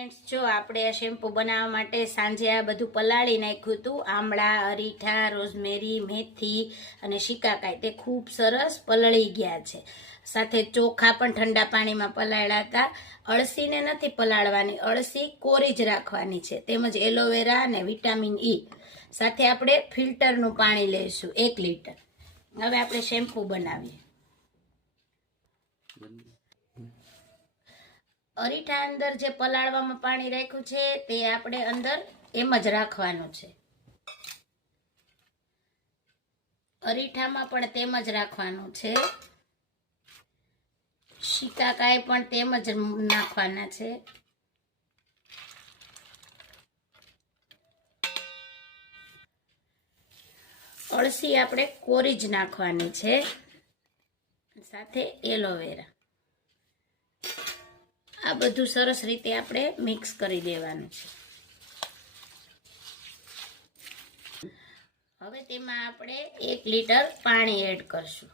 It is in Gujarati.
ફ્રેન્ડ્સ, જો આપણે આ શેમ્પૂ બનાવવા માટે સાંજે આ બધું પલાળી નાખ્યું હતું. આમળા, અરીઠા, રોઝમેરી, મેથી અને શિકાકાઈ તે ખૂબ સરસ પલળી ગયા છે. સાથે ચોખા પણ ઠંડા પાણીમાં પલાળ્યા હતા. અળસીને નથી પલાળવાની, અળસી કોરી જ રાખવાની છે. તેમજ એલોવેરા અને વિટામિન ઈ. સાથે આપણે ફિલ્ટરનું પાણી લઈશું 1 લીટર. હવે આપણે શેમ્પૂ બનાવીએ. અરીઠા અંદર જે પલાળવામાં પાણી રાખ્યું છે તે આપણે અંદર એમ જ રાખવાનું છે. અરીઠામાં પણ તેમ જ રાખવાનું છે. શિકાકાઈ પણ તેમ જ નાખવાના છે. અળસી આપણે કોરી જ નાખવાની છે. સાથે એલોવેરા. આ બધું સરસ રીતે આપણે મિક્સ કરી દેવાનું છે. હવે તેમાં આપણે 1 લીટર પાણી એડ કરશું.